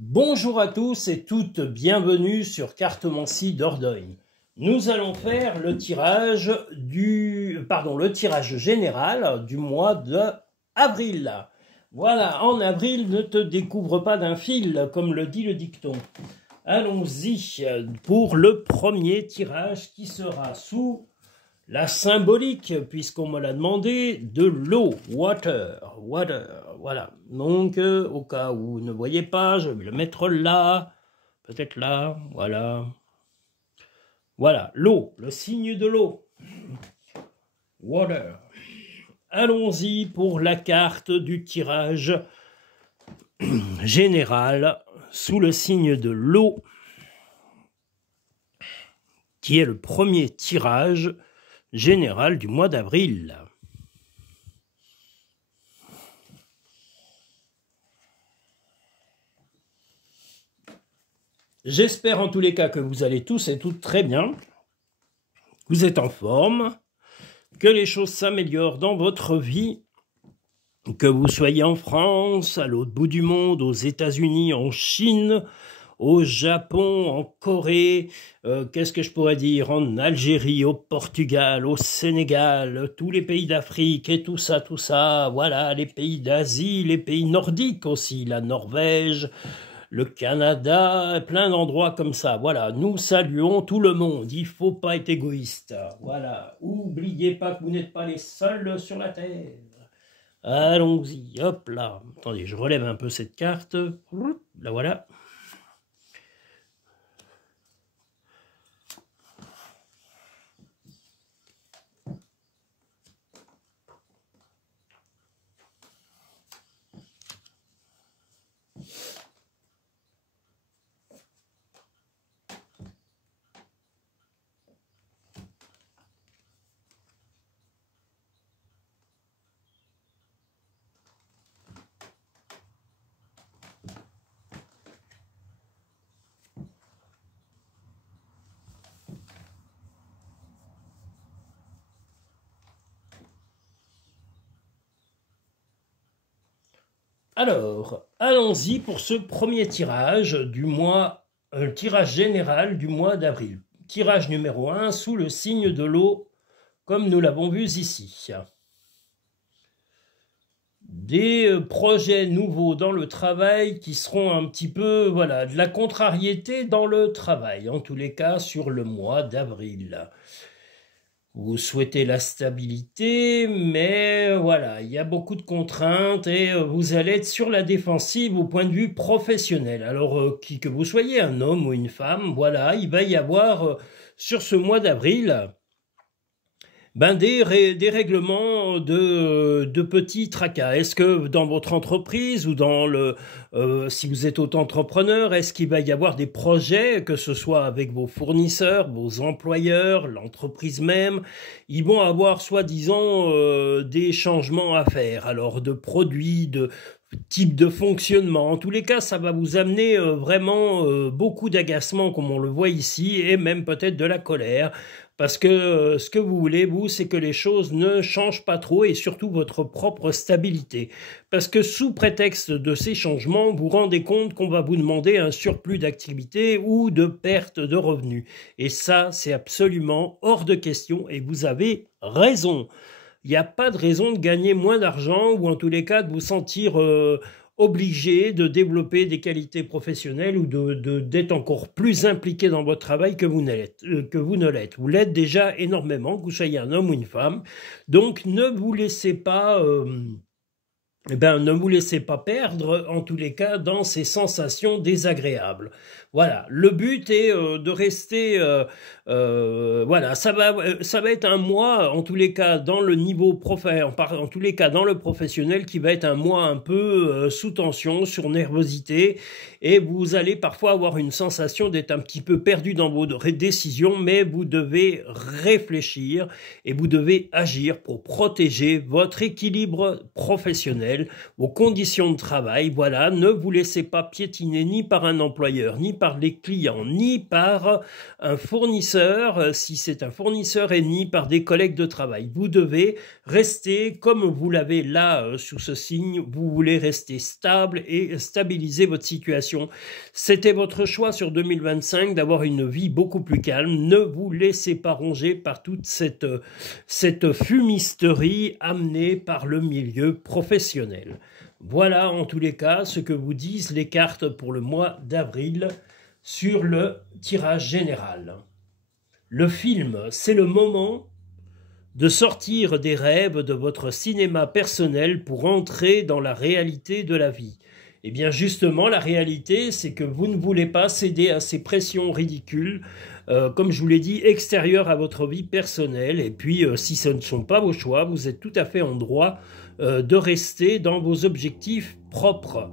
Bonjour à tous et toutes, bienvenue sur Cartomancie Dordogne. Nous allons faire le tirage général du mois d'avril. Voilà, en avril, ne te découvre pas d'un fil, comme le dit le dicton. Allons-y pour le premier tirage qui sera sous la symbolique, puisqu'on me l'a demandé, de l'eau, water, voilà. Donc, au cas où vous ne voyez pas, je vais le mettre là, peut-être là, voilà. Voilà, l'eau, le signe de l'eau, water. Allons-y pour la carte du tirage général sous le signe de l'eau, qui est le premier tirage général du mois d'avril. J'espère en tous les cas que vous allez tous et toutes très bien, vous êtes en forme, que les choses s'améliorent dans votre vie, que vous soyez en France, à l'autre bout du monde, aux États-Unis, en Chine, au Japon, en Corée, qu'est-ce que je pourrais dire, en Algérie, au Portugal, au Sénégal, tous les pays d'Afrique et tout ça, voilà, les pays d'Asie, les pays nordiques aussi, la Norvège, le Canada, plein d'endroits comme ça, voilà, nous saluons tout le monde, il ne faut pas être égoïste, voilà, oubliez pas que vous n'êtes pas les seuls sur la Terre. Allons-y, hop là, attendez, je relève un peu cette carte, là voilà. Alors, allons-y pour ce premier tirage du mois, tirage général du mois d'avril. Tirage numéro 1 sous le signe de l'eau, comme nous l'avons vu ici. Des projets nouveaux dans le travail qui seront un petit peu, voilà, de la contrariété dans le travail, en tous les cas sur le mois d'avril. Vous souhaitez la stabilité, mais voilà, il y a beaucoup de contraintes et vous allez être sur la défensive au point de vue professionnel. Alors, qui que vous soyez, un homme ou une femme, voilà, il va y avoir sur ce mois d'avril des règlements de petits tracas. Est-ce que dans votre entreprise ou si vous êtes auto-entrepreneur, est-ce qu'il va y avoir des projets, que ce soit avec vos fournisseurs, vos employeurs, l'entreprise même, ils vont avoir soi-disant des changements à faire, alors de produits, de type de fonctionnement. En tous les cas, ça va vous amener vraiment beaucoup d'agacement, comme on le voit ici, et même peut-être de la colère. Parce que ce que vous voulez, vous, c'est que les choses ne changent pas trop et surtout votre propre stabilité. Parce que sous prétexte de ces changements, vous vous rendez compte qu'on va vous demander un surplus d'activité ou de perte de revenus. Et ça, c'est absolument hors de question et vous avez raison. Il n'y a pas de raison de gagner moins d'argent ou en tous les cas de vous sentir obligé de développer des qualités professionnelles ou d'être encore plus impliqué dans votre travail que vous ne l'êtes. Vous l'êtes déjà énormément, que vous soyez un homme ou une femme. Donc ne vous laissez pas... ne vous laissez pas perdre, en tous les cas, dans ces sensations désagréables. Voilà, le but est de rester... voilà, ça va être un mois, en tous les cas, dans le niveau en tous les cas, dans le professionnel, qui va être un mois un peu sous tension, sur nervosité, et vous allez parfois avoir une sensation d'être un petit peu perdu dans vos décisions, mais vous devez réfléchir et vous devez agir pour protéger votre équilibre professionnel personnel, vos conditions de travail. Voilà, ne vous laissez pas piétiner ni par un employeur, ni par les clients, ni par un fournisseur, si c'est un fournisseur, et ni par des collègues de travail. Vous devez rester comme vous l'avez là sous ce signe. Vous voulez rester stable et stabiliser votre situation. C'était votre choix sur 2025 d'avoir une vie beaucoup plus calme. Ne vous laissez pas ronger par toute cette fumisterie amenée par le milieu professionnel. Voilà en tous les cas ce que vous disent les cartes pour le mois d'avril sur le tirage général. Le film, c'est le moment de sortir des rêves de votre cinéma personnel pour entrer dans la réalité de la vie. Eh bien justement, la réalité, c'est que vous ne voulez pas céder à ces pressions ridicules, comme je vous l'ai dit, extérieures à votre vie personnelle. Et puis, si ce ne sont pas vos choix, vous êtes tout à fait en droit de rester dans vos objectifs propres.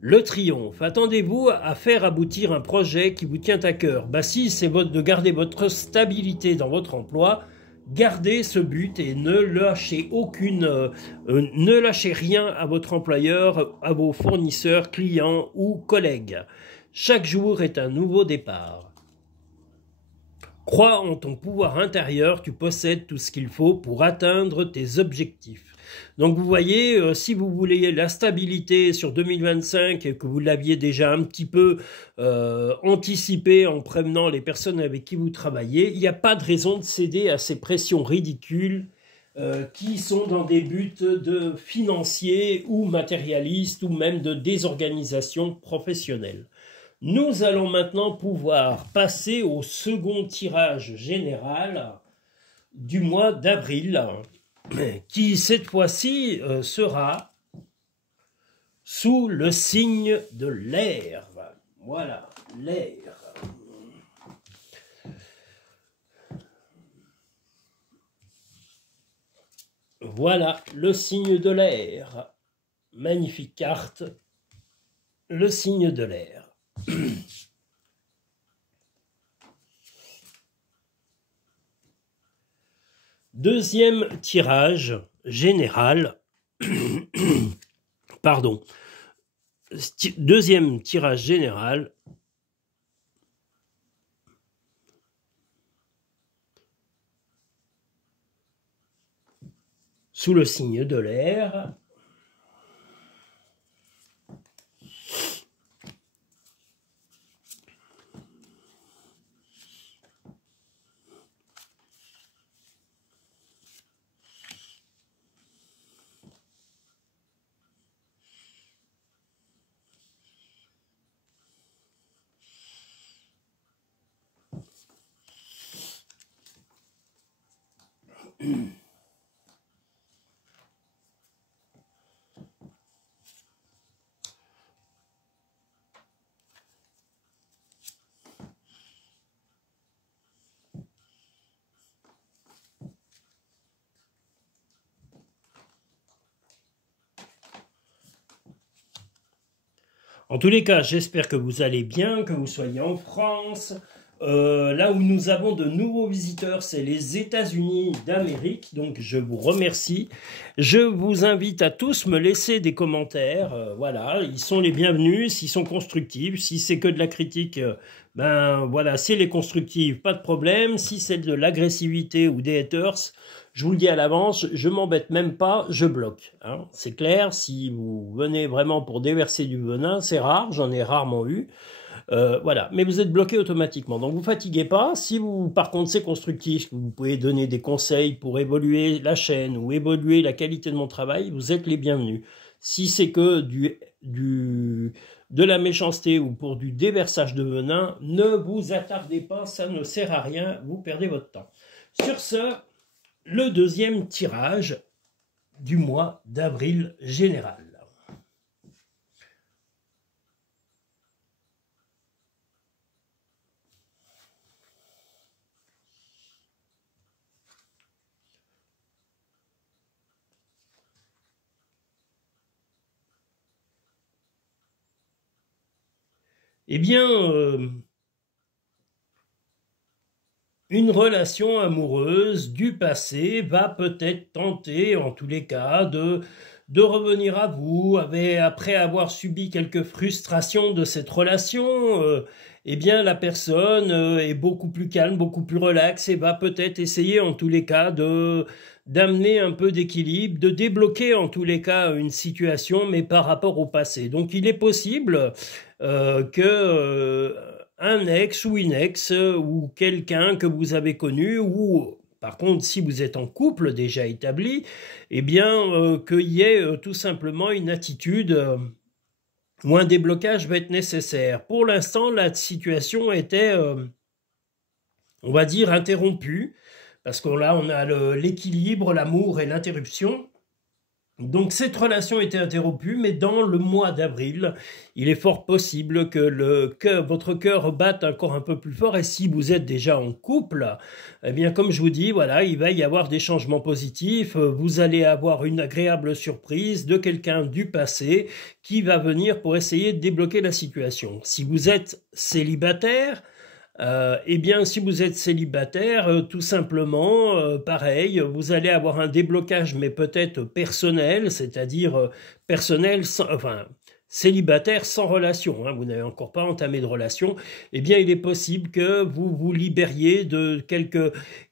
Le triomphe. Attendez-vous à faire aboutir un projet qui vous tient à cœur. Bah si, c'est de garder votre stabilité dans votre emploi. Gardez ce but et ne lâchez ne lâchez rien à votre employeur, à vos fournisseurs, clients ou collègues. Chaque jour est un nouveau départ. Crois en ton pouvoir intérieur, tu possèdes tout ce qu'il faut pour atteindre tes objectifs. Donc vous voyez, si vous voulez la stabilité sur 2025 et que vous l'aviez déjà un petit peu anticipé en prévenant les personnes avec qui vous travaillez, il n'y a pas de raison de céder à ces pressions ridicules qui sont dans des buts financiers ou matérialistes ou même de désorganisation professionnelle. Nous allons maintenant pouvoir passer au second tirage général du mois d'avril, qui cette fois-ci sera sous le signe de l'air. Voilà, l'air. Voilà le signe de l'air. Magnifique carte. Le signe de l'air. Deuxième tirage général, pardon, deuxième tirage général, sous le signe de l'air. En tous les cas, j'espère que vous allez bien, que vous soyez en France. Là où nous avons de nouveaux visiteurs, c'est les États-Unis d'Amérique. Donc, je vous remercie. Je vous invite à tous me laisser des commentaires. Voilà, ils sont les bienvenus, s'ils sont constructifs. Si c'est que de la critique, ben voilà, si elle est constructive, pas de problème. Si c'est de l'agressivité ou des haters, je vous le dis à l'avance, je m'embête même pas, je bloque. Hein. C'est clair, si vous venez vraiment pour déverser du venin, c'est rare, j'en ai rarement eu. Voilà, mais vous êtes bloqué automatiquement, donc vous fatiguez pas. Si vous, par contre, c'est constructif, vous pouvez donner des conseils pour évoluer la chaîne ou évoluer la qualité de mon travail, vous êtes les bienvenus. Si c'est que de la méchanceté ou pour du déversage de venin, ne vous attardez pas, ça ne sert à rien, vous perdez votre temps. Sur ce, le deuxième tirage du mois d'avril général. Eh bien, une relation amoureuse du passé va peut-être tenter, en tous les cas, de de revenir à vous, après avoir subi quelques frustrations de cette relation, eh bien la personne est beaucoup plus calme, beaucoup plus relaxe et va peut-être essayer en tous les cas de d'amener un peu d'équilibre, de débloquer en tous les cas une situation, mais par rapport au passé. Donc il est possible que un ex ou une ex ou quelqu'un que vous avez connu ou par contre, si vous êtes en couple déjà établi, eh bien, qu'il y ait tout simplement une attitude où un déblocage va être nécessaire. Pour l'instant, la situation était, on va dire, interrompue, parce que là, on a l'équilibre, l'amour et l'interruption. Donc cette relation était interrompue, mais dans le mois d'avril, il est fort possible que votre cœur batte encore un peu plus fort. Et si vous êtes déjà en couple, eh bien comme je vous dis, voilà, il va y avoir des changements positifs. Vous allez avoir une agréable surprise de quelqu'un du passé qui va venir pour essayer de débloquer la situation. Si vous êtes célibataire, eh bien, si vous êtes célibataire, tout simplement, pareil, vous allez avoir un déblocage, mais peut-être personnel, c'est-à-dire personnel, enfin, célibataire sans relation, hein, vous n'avez encore pas entamé de relation, eh bien, il est possible que vous vous libériez de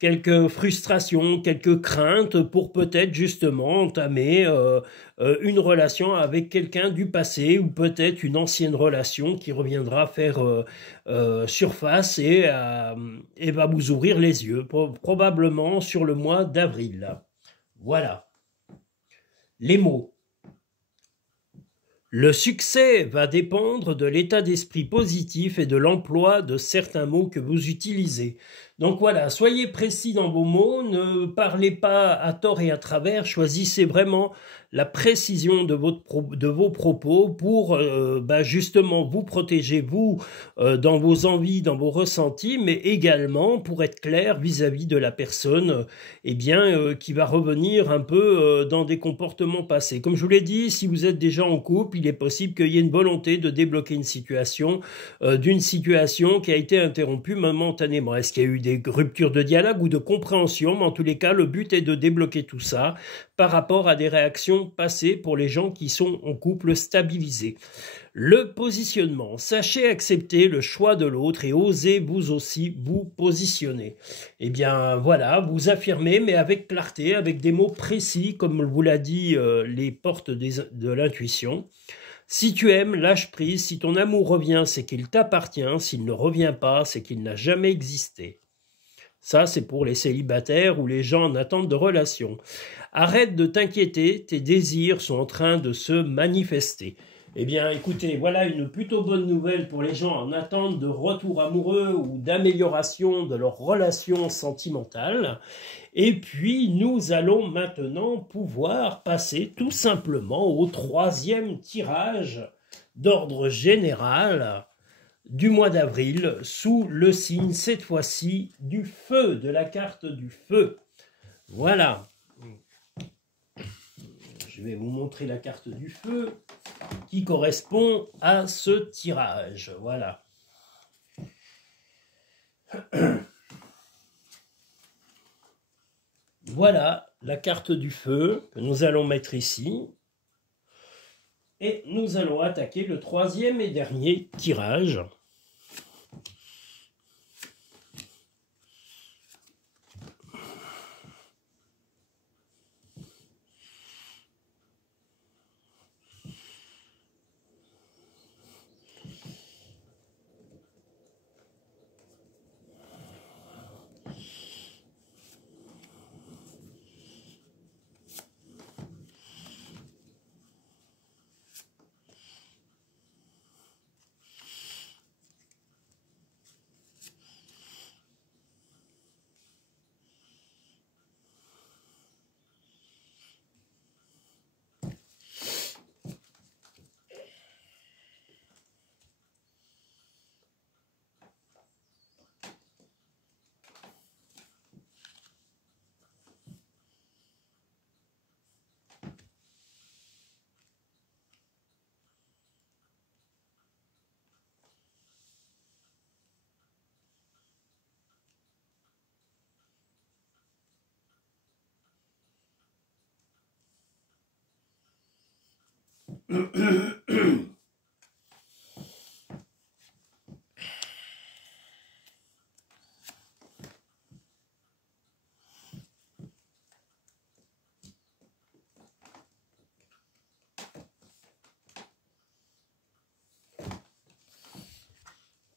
quelques frustrations, quelques craintes pour peut-être justement entamer une relation avec quelqu'un du passé ou peut-être une ancienne relation qui reviendra faire surface et va vous ouvrir les yeux, probablement sur le mois d'avril. Voilà. Les mots. Le succès va dépendre de l'état d'esprit positif et de l'emploi de certains mots que vous utilisez. Donc voilà, soyez précis dans vos mots, ne parlez pas à tort et à travers, choisissez vraiment la précision de vos propos pour justement vous protéger, vous, dans vos envies, dans vos ressentis, mais également pour être clair vis-à-vis de la personne qui va revenir un peu dans des comportements passés. Comme je vous l'ai dit, si vous êtes déjà en couple, il est possible qu'il y ait une volonté de débloquer une situation, d'une situation qui a été interrompue momentanément. Est-ce qu'il y a eu des ruptures de dialogue ou de compréhension? Mais en tous les cas, le but est de débloquer tout ça par rapport à des réactions passées pour les gens qui sont en couple stabilisé. Le positionnement. Sachez accepter le choix de l'autre et osez vous aussi vous positionner. Eh bien voilà, vous affirmez mais avec clarté, avec des mots précis, comme vous l'a dit les portes de l'intuition. Si tu aimes, lâche prise. Si ton amour revient, c'est qu'il t'appartient. S'il ne revient pas, c'est qu'il n'a jamais existé. Ça, c'est pour les célibataires ou les gens en attente de relation. Arrête de t'inquiéter, tes désirs sont en train de se manifester. Eh bien, écoutez, voilà une plutôt bonne nouvelle pour les gens en attente de retour amoureux ou d'amélioration de leur relation sentimentale. Et puis, nous allons maintenant pouvoir passer tout simplement au troisième tirage d'ordre général du mois d'avril sous le signe, cette fois-ci, du feu, de la carte du feu. Voilà. Je vais vous montrer la carte du feu qui correspond à ce tirage. Voilà. Voilà la carte du feu que nous allons mettre ici. Et nous allons attaquer le troisième et dernier tirage.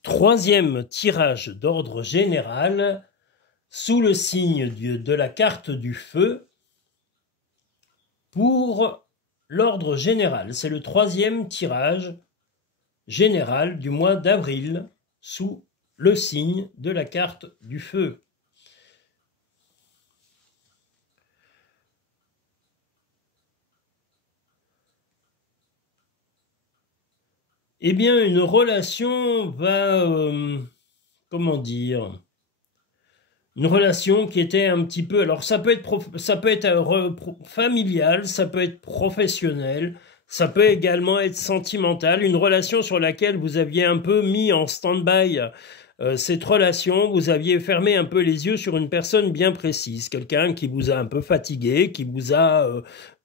Troisième tirage d'ordre général, sous le signe de la carte du feu, pour l'ordre général. C'est le troisième tirage général du mois d'avril, sous le signe de la carte du feu. Eh bien, une relation va, comment dire, une relation qui était un petit peu, alors ça peut être familial, ça peut être professionnel, ça peut également être sentimental, une relation sur laquelle vous aviez un peu mis en stand-by cette relation, vous aviez fermé un peu les yeux sur une personne bien précise, quelqu'un qui vous a un peu fatigué, qui vous a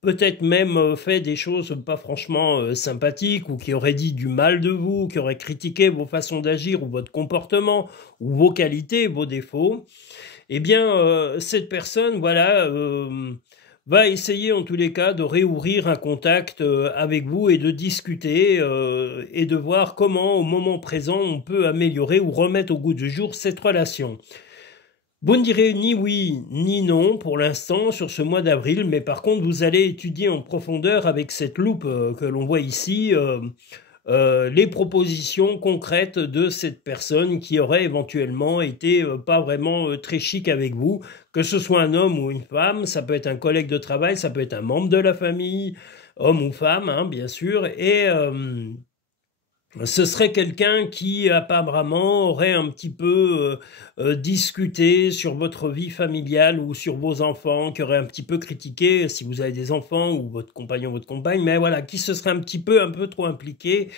peut-être même fait des choses pas franchement sympathiques, ou qui aurait dit du mal de vous, qui aurait critiqué vos façons d'agir, ou votre comportement, ou vos qualités, vos défauts. Eh bien, cette personne, voilà, va essayer en tous les cas de réouvrir un contact avec vous et de discuter et de voir comment au moment présent on peut améliorer ou remettre au goût du jour cette relation. Vous ne direz ni oui ni non pour l'instant sur ce mois d'avril, mais par contre vous allez étudier en profondeur avec cette loupe que l'on voit ici les propositions concrètes de cette personne qui aurait éventuellement été pas vraiment très chic avec vous, que ce soit un homme ou une femme, ça peut être un collègue de travail, ça peut être un membre de la famille, homme ou femme, hein, bien sûr, et ce serait quelqu'un qui apparemment aurait un petit peu discuté sur votre vie familiale ou sur vos enfants, qui aurait un petit peu critiqué si vous avez des enfants ou votre compagnon, votre compagne, mais voilà, qui se serait un peu trop impliqué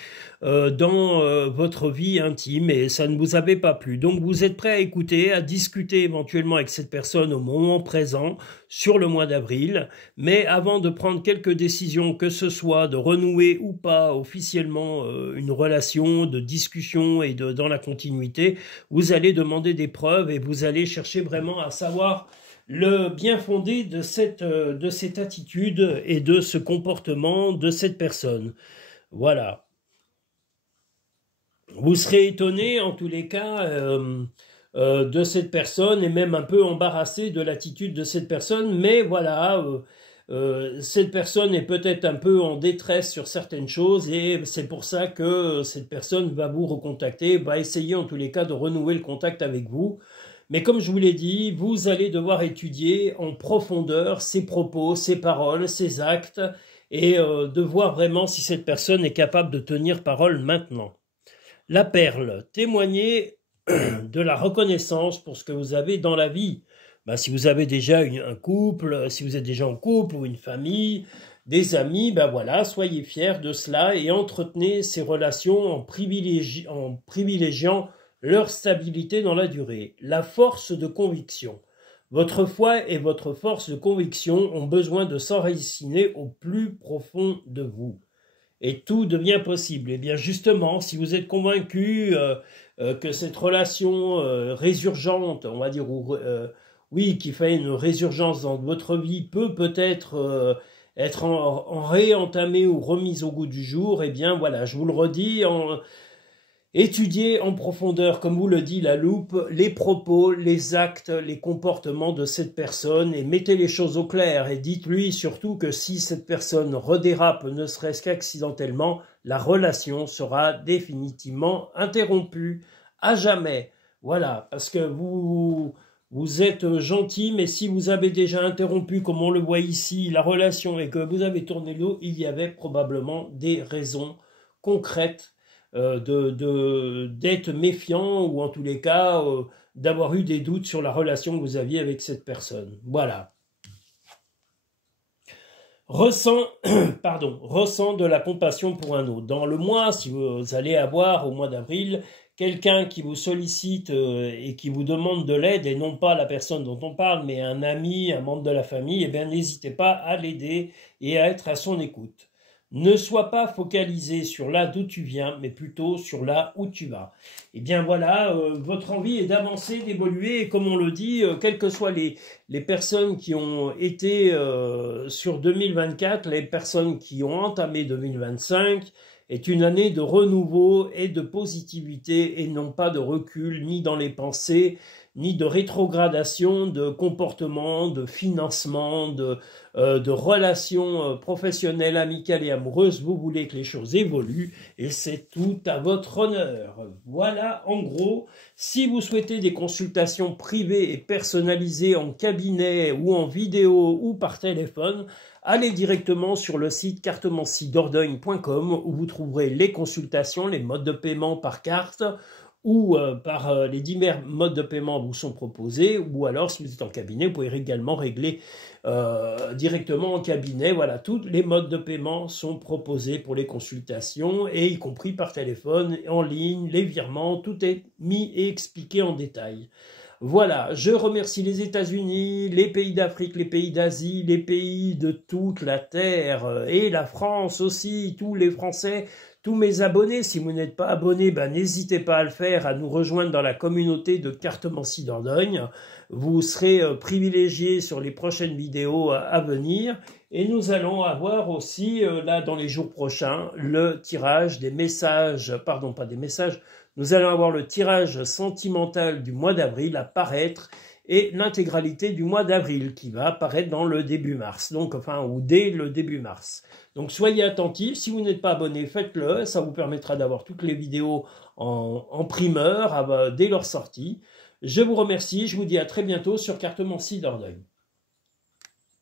dans votre vie intime et ça ne vous avait pas plu. Donc vous êtes prêt à écouter, à discuter éventuellement avec cette personne au moment présent, sur le mois d'avril, mais avant de prendre quelques décisions, que ce soit de renouer ou pas officiellement une relation, de discussion et dans la continuité, vous allez demander des preuves et vous allez chercher vraiment à savoir le bien fondé de cette attitude et de ce comportement de cette personne. Voilà. Vous serez étonné en tous les cas de cette personne et même un peu embarrassé de l'attitude de cette personne, mais voilà, cette personne est peut-être un peu en détresse sur certaines choses et c'est pour ça que cette personne va vous recontacter, va essayer en tous les cas de renouer le contact avec vous. Mais comme je vous l'ai dit, vous allez devoir étudier en profondeur ses propos, ses paroles, ses actes et de voir vraiment si cette personne est capable de tenir parole maintenant. La perle, témoignez de la reconnaissance pour ce que vous avez dans la vie. Ben, si vous avez déjà un couple, si vous êtes déjà en couple ou une famille, des amis, ben voilà, soyez fiers de cela et entretenez ces relations en privilégiant leur stabilité dans la durée. La force de conviction. Votre foi et votre force de conviction ont besoin de s'enraciner au plus profond de vous. Et tout devient possible. Et bien justement, si vous êtes convaincu que cette relation résurgente, on va dire, oui, qui fait une résurgence dans votre vie, peut-être être en réentamée ou remise au goût du jour, eh bien voilà, je vous le redis, étudiez en profondeur, comme vous le dit la loupe, les propos, les actes, les comportements de cette personne et mettez les choses au clair et dites-lui surtout que si cette personne redérape, ne serait-ce qu'accidentellement, la relation sera définitivement interrompue à jamais. Voilà, parce que vous êtes gentil, mais si vous avez déjà interrompu, comme on le voit ici, la relation et que vous avez tourné le dos, il y avait probablement des raisons concrètes d'être méfiant ou en tous les cas d'avoir eu des doutes sur la relation que vous aviez avec cette personne. Voilà. Ressent de la compassion pour un autre. Dans le mois, si vous allez avoir au mois d'avril quelqu'un qui vous sollicite et qui vous demande de l'aide, et non pas la personne dont on parle, mais un ami, un membre de la famille, eh bien n'hésitez pas à l'aider et à être à son écoute. Ne sois pas focalisé sur là d'où tu viens, mais plutôt sur là où tu vas. Et bien voilà, votre envie est d'avancer, d'évoluer, et comme on le dit, quelles que soient les personnes qui ont été sur 2024, les personnes qui ont entamé 2025, est une année de renouveau et de positivité, et non pas de recul, ni dans les pensées, ni de rétrogradation, de comportement, de financement, de relations professionnelles, amicales et amoureuses. Vous voulez que les choses évoluent et c'est tout à votre honneur. Voilà, en gros, si vous souhaitez des consultations privées et personnalisées en cabinet ou en vidéo ou par téléphone, allez directement sur le site cartomanciedordogne.com où vous trouverez les consultations, les modes de paiement par carte, ou par les divers modes de paiement vous sont proposés, ou alors si vous êtes en cabinet, vous pouvez également régler directement en cabinet. Voilà, tous les modes de paiement sont proposés pour les consultations, et y compris par téléphone, en ligne, les virements, tout est mis et expliqué en détail. Voilà, je remercie les États-Unis, les pays d'Afrique, les pays d'Asie, les pays de toute la Terre, et la France aussi, tous les Français, tous mes abonnés. Si vous n'êtes pas abonné, ben, n'hésitez pas à le faire, à nous rejoindre dans la communauté de Cartomancie Dordogne. Vous serez privilégiés sur les prochaines vidéos à venir. Et nous allons avoir aussi, là, dans les jours prochains, le tirage des messages, pardon, pas des messages, nous allons avoir le tirage sentimental du mois d'avril à paraître, et l'intégralité du mois d'avril qui va apparaître dans le début mars, donc enfin ou dès le début mars. Donc soyez attentifs, si vous n'êtes pas abonné, faites-le, ça vous permettra d'avoir toutes les vidéos en primeur dès leur sortie. Je vous remercie, je vous dis à très bientôt sur Cartomancie Dordogne.